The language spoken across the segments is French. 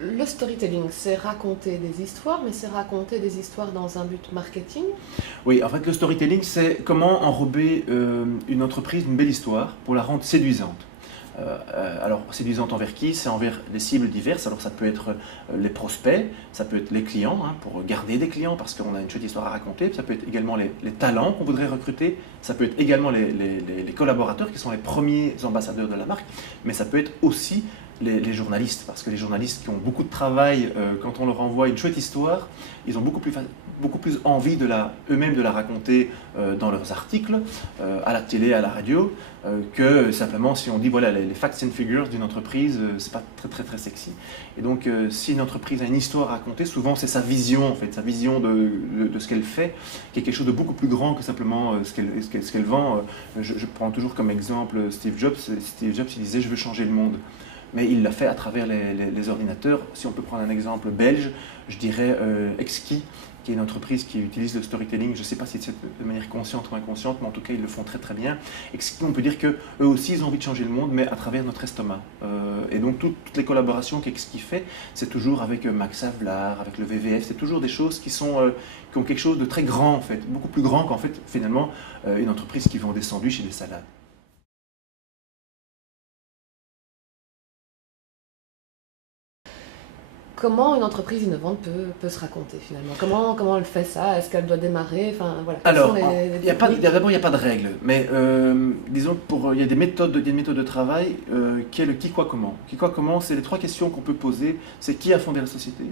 Le storytelling, c'est raconter des histoires, mais c'est raconter des histoires dans un but marketing. Oui, en fait, le storytelling, c'est comment enrober une entreprise, une belle histoire, pour la rendre séduisante. Alors, séduisante envers qui? C'est envers des cibles diverses. Alors, ça peut être les prospects, ça peut être les clients, hein, pour garder des clients parce qu'on a une chouette histoire à raconter. Ça peut être également les talents qu'on voudrait recruter. Ça peut être également les collaborateurs qui sont les premiers ambassadeurs de la marque. Mais ça peut être aussi les journalistes, parce que les journalistes qui ont beaucoup de travail, quand on leur envoie une chouette histoire, ils ont beaucoup plus envie eux-mêmes de la raconter dans leurs articles, à la télé, à la radio, que simplement si on dit voilà les facts and figures d'une entreprise, c'est pas très sexy. Et donc si une entreprise a une histoire à raconter, souvent c'est sa vision en fait, sa vision de ce qu'elle fait, qui est quelque chose de beaucoup plus grand que simplement ce qu'elle vend. Je prends toujours comme exemple Steve Jobs. Steve Jobs il disait je veux changer le monde. Mais il l'a fait à travers les ordinateurs. Si on peut prendre un exemple belge, je dirais Exki, qui est une entreprise qui utilise le storytelling. Je ne sais pas si c'est de manière consciente ou inconsciente, mais en tout cas, ils le font très bien. Exki, on peut dire qu'eux aussi, ils ont envie de changer le monde, mais à travers notre estomac. Et donc, toutes les collaborations qu'Exki fait, c'est toujours avec Max Havelaar, avec le WWF. C'est toujours des choses qui ont quelque chose de très grand, en fait. Beaucoup plus grand qu'en fait, finalement, une entreprise qui vend des sandwichs et des salades. Comment une entreprise innovante peut se raconter finalement? Comment elle fait ça? Est-ce qu'elle doit démarrer? Enfin, voilà. Quelles sont Alors, d'abord, il n'y a pas de règle, mais disons il y a des méthodes de travail qui est le qui, quoi, comment. Qui, quoi, comment, c'est les trois questions qu'on peut poser. C'est qui a fondé la société?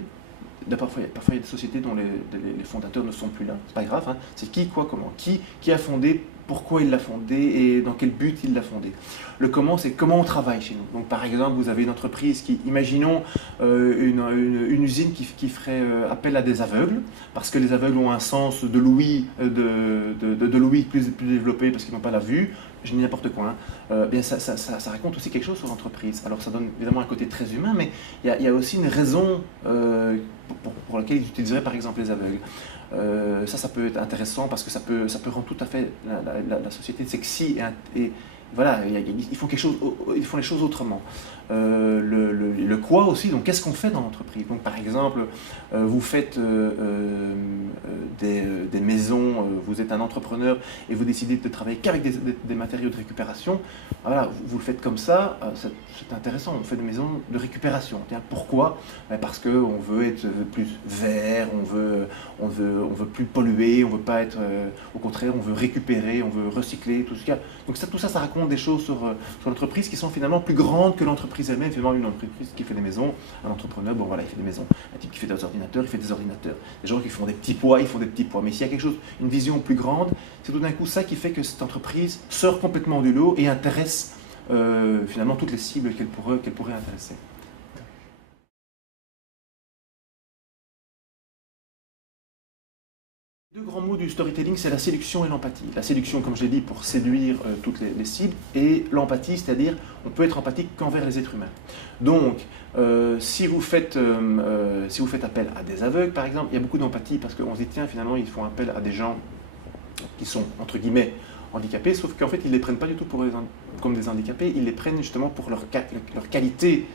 Parfois, il y a des sociétés dont les fondateurs ne sont plus là, c'est pas grave, hein. C'est qui, quoi, comment. Qui a fondé, pourquoi il l'a fondé et dans quel but il l'a fondé. Le comment, c'est comment on travaille chez nous. Donc par exemple, vous avez une entreprise qui, imaginons une usine qui ferait appel à des aveugles, parce que les aveugles ont un sens de l'ouïe de l'ouïe plus développé parce qu'ils n'ont pas la vue. Je dis n'importe quoi, hein. Bien ça raconte aussi quelque chose sur l'entreprise. Alors ça donne évidemment un côté très humain, mais il y a aussi une raison pour laquelle ils utiliseraient par exemple les aveugles. Ça peut être intéressant parce que ça peut rendre tout à fait la société sexy et voilà, ils font les choses autrement. Le quoi aussi, donc qu'est-ce qu'on fait dans l'entreprise? Donc par exemple, vous faites des maisons, vous êtes un entrepreneur et vous décidez de travailler qu'avec des matériaux de récupération. Voilà, vous le faites comme ça, c'est intéressant, on fait des maisons de récupération. Tiens, pourquoi? Parce qu'on veut être plus vert, on veut plus polluer, on veut pas être, au contraire, on veut récupérer, on veut recycler, tout ce qu'il y a. Donc tout ça raconte des choses sur l'entreprise qui sont finalement plus grandes que l'entreprise elle-même. Finalement, une entreprise qui fait des maisons, un entrepreneur, bon voilà, il fait des maisons. Un type qui fait des ordinateurs, il fait des ordinateurs. Des gens qui font des petits pois, ils font des petits pois. Mais s'il y a quelque chose, une vision plus grande, c'est tout d'un coup ça qui fait que cette entreprise sort complètement du lot et intéresse finalement toutes les cibles qu'elle pourrait intéresser. Deux grands mots du storytelling, c'est la séduction et l'empathie. La séduction, comme je l'ai dit, pour séduire toutes les cibles, et l'empathie, c'est-à-dire on peut être empathique qu'envers les êtres humains. Donc, si vous faites appel à des aveugles, par exemple, il y a beaucoup d'empathie parce qu'on se dit, tiens, finalement, ils font appel à des gens qui sont, entre guillemets, handicapés, sauf qu'en fait, ils ne les prennent pas du tout comme des handicapés, ils les prennent justement pour leur qualité.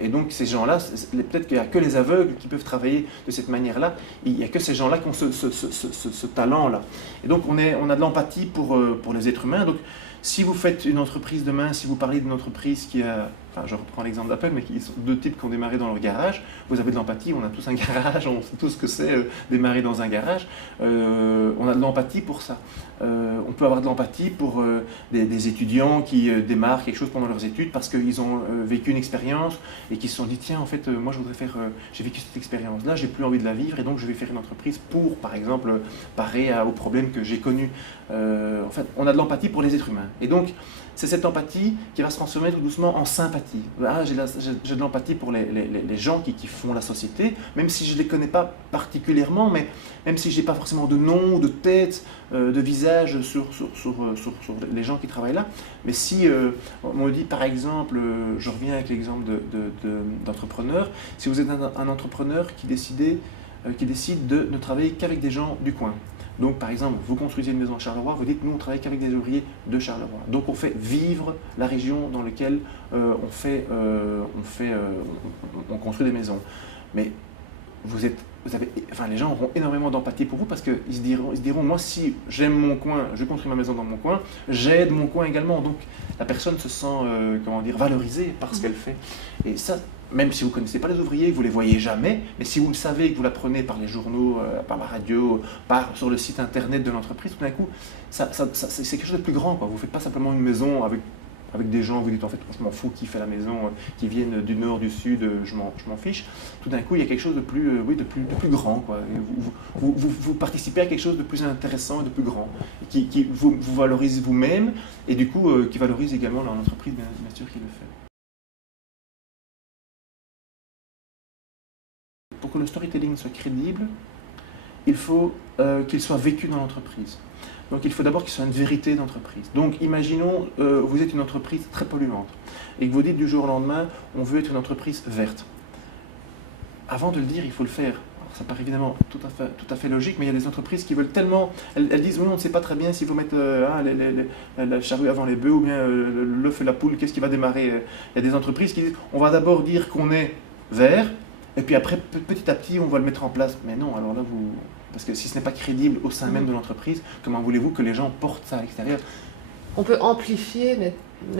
Et donc, ces gens-là, peut-être qu'il n'y a que les aveugles qui peuvent travailler de cette manière-là, il n'y a que ces gens-là qui ont ce talent-là. Et donc, on a de l'empathie pour les êtres humains. Donc, si vous faites une entreprise demain, si vous parlez d'une entreprise qui a, enfin je reprends l'exemple d'Apple, mais qui sont deux types qui ont démarré dans leur garage, vous avez de l'empathie, on a tous un garage, on sait tous ce que c'est démarrer dans un garage, on a de l'empathie pour ça. On peut avoir de l'empathie pour des étudiants qui démarrent quelque chose pendant leurs études parce qu'ils ont vécu une expérience et qui se sont dit tiens en fait moi je voudrais faire, j'ai vécu cette expérience-là, j'ai plus envie de la vivre et donc je vais faire une entreprise pour par exemple parer aux problèmes que j'ai connus. En fait on a de l'empathie pour les êtres humains. Et donc, c'est cette empathie qui va se transformer tout doucement en sympathie. Ah, j'ai de l'empathie pour les gens qui font la société, même si je ne les connais pas particulièrement, mais même si je n'ai pas forcément de nom, de tête, de visage sur les gens qui travaillent là. Mais si on me dit, par exemple, je reviens avec l'exemple d'entrepreneur, si vous êtes un entrepreneur qui décide de ne travailler qu'avec des gens du coin, Donc par exemple, vous construisez une maison à Charleroi, vous dites nous on travaille qu'avec des ouvriers de Charleroi. Donc on fait vivre la région dans laquelle on construit des maisons. Mais les gens auront énormément d'empathie pour vous parce qu'ils se diront, moi si j'aime mon coin, je construis ma maison dans mon coin, j'aide mon coin également. Donc la personne se sent valorisée par ce qu'elle fait. Et ça, même si vous ne connaissez pas les ouvriers, vous ne les voyez jamais, mais si vous le savez, que vous l'apprenez par les journaux, par la radio, sur le site internet de l'entreprise, tout d'un coup, c'est quelque chose de plus grand, quoi. Vous ne faites pas simplement une maison avec des gens, vous dites en fait, je m'en fous qui fait la maison, qui viennent du nord, du sud, je m'en fiche. Tout d'un coup, il y a quelque chose de plus grand, quoi. Et vous participez à quelque chose de plus intéressant et de plus grand, qui vous valorise vous-même, et du coup, qui valorise également l'entreprise, bien sûr, qui le fait. Pour que le storytelling soit crédible, il faut qu'il soit vécu dans l'entreprise. Donc il faut d'abord qu'il soit une vérité d'entreprise. Donc imaginons, vous êtes une entreprise très polluante et que vous dites du jour au lendemain, on veut être une entreprise verte. Avant de le dire, il faut le faire. Alors, ça paraît évidemment tout à fait logique, mais il y a des entreprises qui veulent tellement... Elles disent, oui, on ne sait pas très bien s'il faut mettre la charrue avant les bœufs ou bien l'œuf et la poule, qu'est-ce qui va démarrer. Il y a des entreprises qui disent, on va d'abord dire qu'on est vert, et puis après, petit à petit, on va le mettre en place. Mais non, alors là, parce que si ce n'est pas crédible au sein même de l'entreprise, comment voulez-vous que les gens portent ça à l'extérieur? On peut amplifier, mais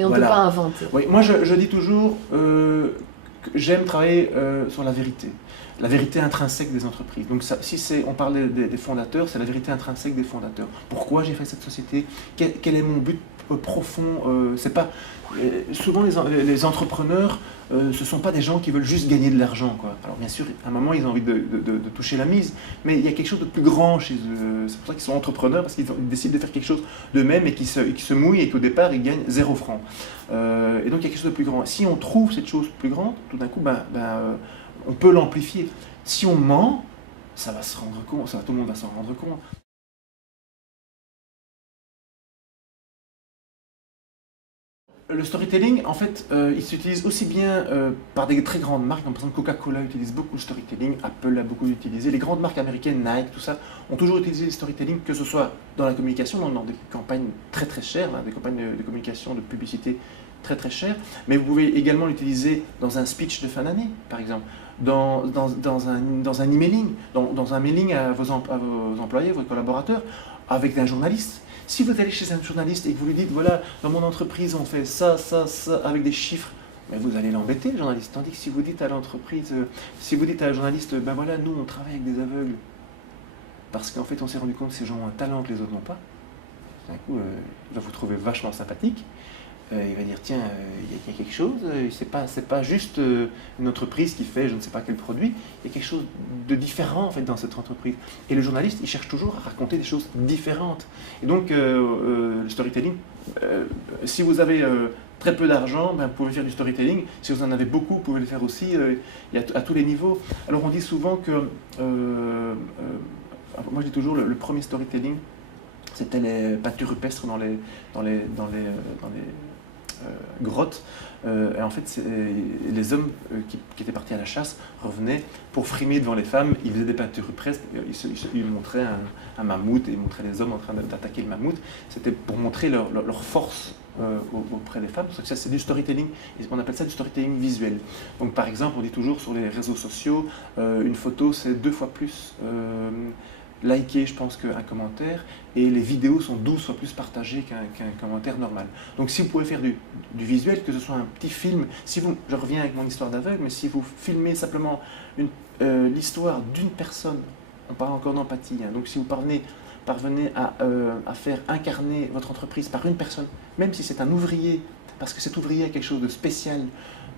on ne peut pas inventer. Oui, moi, je dis toujours que j'aime travailler sur la vérité intrinsèque des entreprises. Donc, on parle des fondateurs, c'est la vérité intrinsèque des fondateurs. Pourquoi j'ai fait cette société? Quel est mon but profond? C'est pas... Souvent, les entrepreneurs, ce ne sont pas des gens qui veulent juste gagner de l'argent, quoi. Alors bien sûr, à un moment, ils ont envie de toucher la mise, mais il y a quelque chose de plus grand chez eux. C'est pour ça qu'ils sont entrepreneurs, parce qu'ils décident de faire quelque chose d'eux-mêmes et qui se mouillent et qu'au départ, ils gagnent 0 franc. Et donc, il y a quelque chose de plus grand. Si on trouve cette chose plus grande, tout d'un coup, on peut l'amplifier. Si on ment, ça va se rendre compte, tout le monde va s'en rendre compte. Le storytelling, en fait, il s'utilise aussi bien par des très grandes marques, comme par exemple Coca-Cola utilise beaucoup le storytelling, Apple l'a beaucoup utilisé, les grandes marques américaines, Nike, tout ça, ont toujours utilisé le storytelling, que ce soit dans la communication, dans des campagnes très très chères, des campagnes de communication, de publicité très très chères, mais vous pouvez également l'utiliser dans un speech de fin d'année, par exemple, dans un emailing, dans un mailing à vos employés, vos collaborateurs, avec un journaliste. Si vous allez chez un journaliste et que vous lui dites, voilà, dans mon entreprise, on fait ça, avec des chiffres, mais vous allez l'embêter, le journaliste. Tandis que si vous dites à l'entreprise, si vous dites à la journaliste, ben voilà, nous, on travaille avec des aveugles, parce qu'en fait, on s'est rendu compte que ces gens ont un talent que les autres n'ont pas, d'un coup, il va vous trouver vachement sympathique. Il va dire, tiens, il y a quelque chose, c'est pas juste une entreprise qui fait je ne sais pas quel produit, il y a quelque chose de différent en fait dans cette entreprise. Et le journaliste, il cherche toujours à raconter des choses différentes. Et donc, le storytelling, si vous avez très peu d'argent, vous pouvez faire du storytelling. Si vous en avez beaucoup, vous pouvez le faire aussi à tous les niveaux. Alors on dit souvent que, moi je dis toujours, le premier storytelling, c'était les peintures rupestres dans les grottes. Et en fait, les hommes qui étaient partis à la chasse revenaient pour frimer devant les femmes. Ils faisaient des peintures rupestres. Ils montraient un mammouth et ils montraient les hommes en train d'attaquer le mammouth. C'était pour montrer leur force auprès des femmes. Donc ça, c'est du storytelling. On appelle ça du storytelling visuel. Donc par exemple, on dit toujours sur les réseaux sociaux, une photo c'est 2 fois plus liké, je pense, qu'un commentaire, et les vidéos sont 12 fois plus partagées qu'un commentaire normal. Donc si vous pouvez faire du visuel, que ce soit un petit film, je reviens avec mon histoire d'aveugle, mais si vous filmez simplement l'histoire d'une personne, on parle encore d'empathie, donc si vous parvenez à faire incarner votre entreprise par une personne, même si c'est un ouvrier, parce que cet ouvrier a quelque chose de spécial,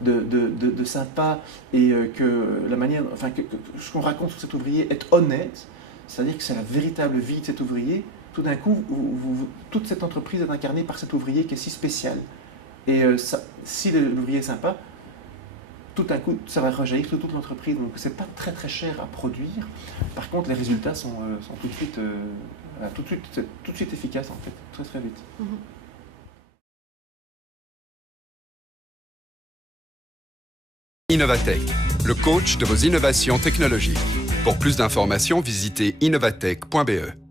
de sympa, et que la manière, que ce qu'on raconte sur cet ouvrier est honnête, c'est-à-dire que c'est la véritable vie de cet ouvrier. Tout d'un coup, toute cette entreprise est incarnée par cet ouvrier qui est si spécial. Et si l'ouvrier est sympa, tout d'un coup, ça va rejaillir sur toute l'entreprise. Donc, c'est pas très très cher à produire. Par contre, les résultats sont tout de suite efficaces, en fait, très très vite. Innovatech, le coach de vos innovations technologiques. Pour plus d'informations, visitez innovatech.be.